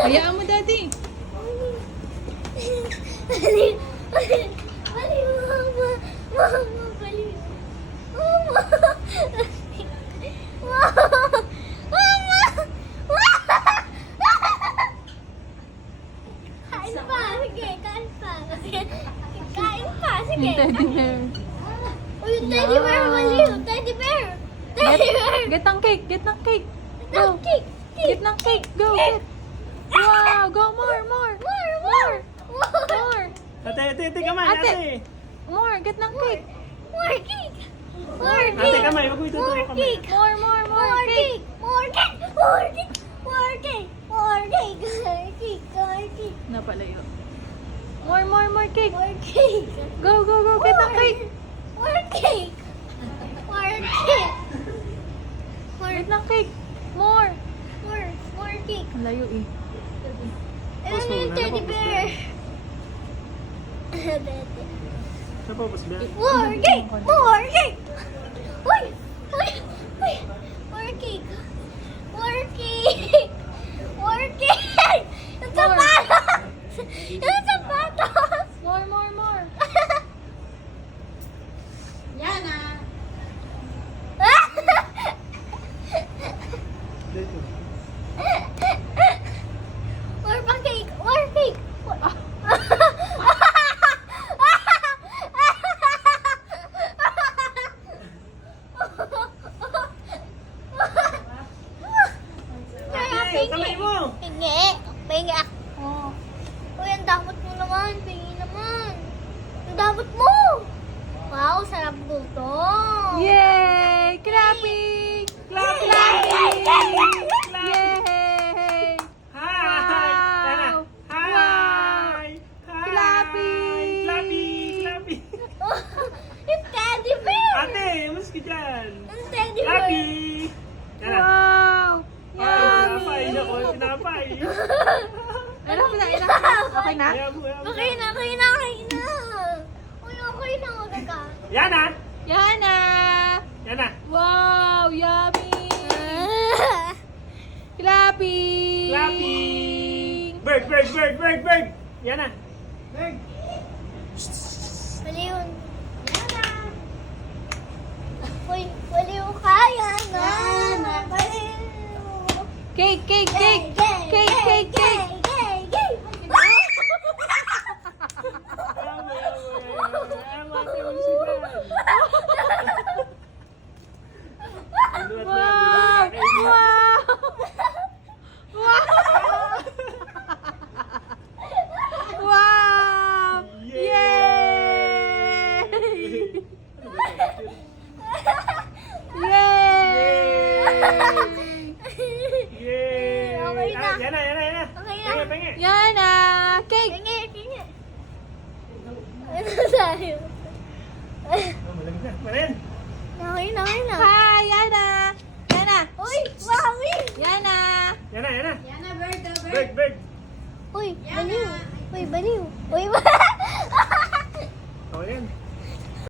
Hayaan mo, Daddy. Baliw. Baliw, mama. Mama, baliw. Mama. Mama. Kain pa. Sige, kain pa. Kain pa. Sige. Yung teddy bear. Uy, yung teddy bear, baliw. Teddy bear. Teddy bear. Get ng cake. Get ng cake. Go. Cake. Get ng cake. Go. Get. Wow. Go more. More, more. More. Ate, kamay, Ate. ate. More. Get ng cake. More cake. More Ate, cake. kamay, huwag mo itutuwa More kamay. cake. More More cake. cake. More cake. More cake. More cake. More cake. More cake. More cake. Napalayo. More cake. More cake. Go. Get ng cake. More cake. More cake. Get ng cake. More. More cake. Ang layo eh. Ano yung teddy bear? Sa po, boss bear. More cake. More cake. Uy. More cake. More cake. More cake. Yung sapatos. Yung sapatos. More. Yana. Dito. More pang cake. More cake. Ate, kamay mo. Pingi ako. Uy, ang damot mo naman. Pingi naman. Ang damot mo. Wow, sarap gutom. Yay! Clapping! Clapping! Yay! Hi! Tana. Hi! Hi! Clapping! Clapping! Yung teddy bear. Ate, mas ka dyan. Yung teddy bear. Clapping! Tana. Wow! Ay, Yummy! pinapay. Nako, pinapay. Enough na. Okay na? Ayaw mo. Okay na. Uy, okay na. Yan ah! Yana! Yan ah! Wow! Yummy! Clapping! Clapping! Bird! Yan ah! Baliw. Uy, baliw ka, Yana. Baliw. Cake! Gay. Wow! Wow! Yay! Yay! Okay na. Yan na. Okay na. Pengi. Yana! Cake! Pingi. Ano tayo? Malamig na. Marin. Okay na. Hi, Yana! Yana! Uy, mami. Yana! Yan na. Yana, bird. Bird. Uy, baliw. Uy,